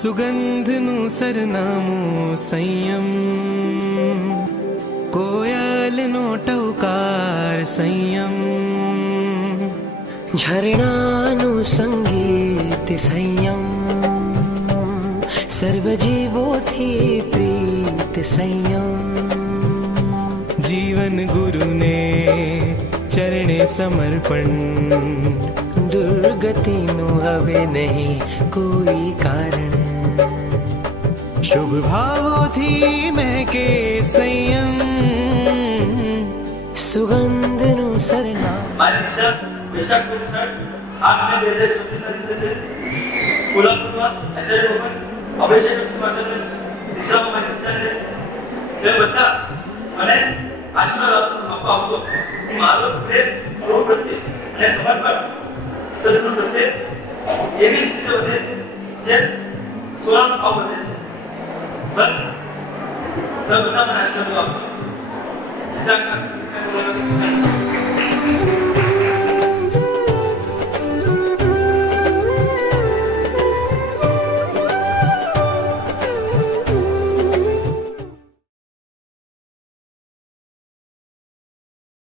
સુગંધનું સરનામું સંયમ, કોયલનો ટવકાર સંયમ, ઝરણાનું સંગીત સંયમ, સર્વજીવોથી પ્રીત સંયમ, જીવન ગુરુને ચરણે સમર્પણ, દુર્ગતિનું હવે નહીં કોઈ કારણ, શુભ ભાવોથી મહેકે સંયમ, સુગંધનું સરનામું. મારી ઈચ્છા વૈશાખ 8 મે 2024 ના દિવસે છે કોલ્હાપુરમાં આચાર્ય ભગવાન અભિષેક સિંહાસન દિશામાં મારી ઈચ્છા છે તે બધા મને આશીર્વાદ આપવા આવજો. મારો પ્રેમ પ્રભુ પ્રત્યે અને સમર્પણ સદગુરુ પ્રત્યે એવી સ્થિતિ વધે જે સોનાનો ભાવ વધે છે. બસ તમે બધા મને આશીર્વાદ આપજો.